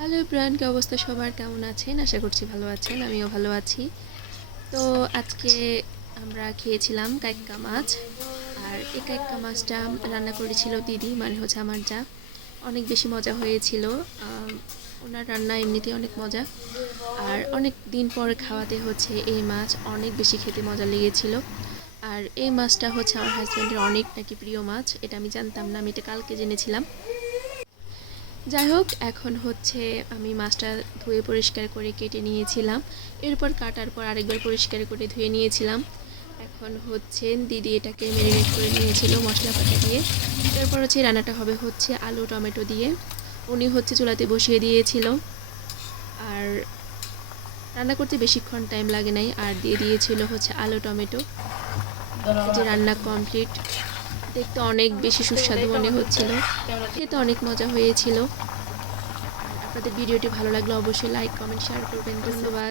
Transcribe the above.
Hello everyone, কি অবস্থা সবার? কেমন আছেন? আশা করছি ভালো আছেন। আমিও ভালো আছি। তো আজকে আমরা খেয়েছিলাম কাইক্কা মাছ। আর এই কাইক্কা মাছটা রান্না করেছিল দিদি, মানে হচ্ছে আমার যা। অনেক বেশি মজা হয়েছিল। ওনার রান্না এমনিতেই অনেক মজা। আর অনেক দিন পর খাওয়াতে হচ্ছে এই মাছ অনেক বেশি খেতে মজা লেগেছিল। আর এই মাছটা হচ্ছে আমার হাজব্যান্ডের অনেক নাকি প্রিয় মাছ। এটা আমি জানতাম না, আমি এটা কালকে জেনেছিলাম। যাই হোক, এখন হচ্ছে আমি মাছটা ধুয়ে পরিষ্কার করে কেটে নিয়েছিলাম। এরপর কাটার পর আরেকবার পরিষ্কার করে ধুয়ে নিয়েছিলাম। এখন হচ্ছে দিদি এটাকে ম্যারিনেট করে নিয়েছিল মশলাপাতা দিয়ে। এরপর হচ্ছে রান্নাটা হবে হচ্ছে আলু টমেটো দিয়ে। উনি হচ্ছে চুলাতে বসিয়ে দিয়েছিল। আর রান্না করতে বেশিক্ষণ টাইম লাগে নাই, আর দিয়ে দিয়েছিল হচ্ছে আলু টমেটো। এই যে রান্না কমপ্লিট। দেখতে অনেক বেশি সুস্বাদু মনে হচ্ছিল, খেতে অনেক মজা হয়েছিল। আর আপনাদের ভিডিওটি ভালো লাগলে অবশ্যই লাইক কমেন্ট শেয়ার করবেন। ধন্যবাদ।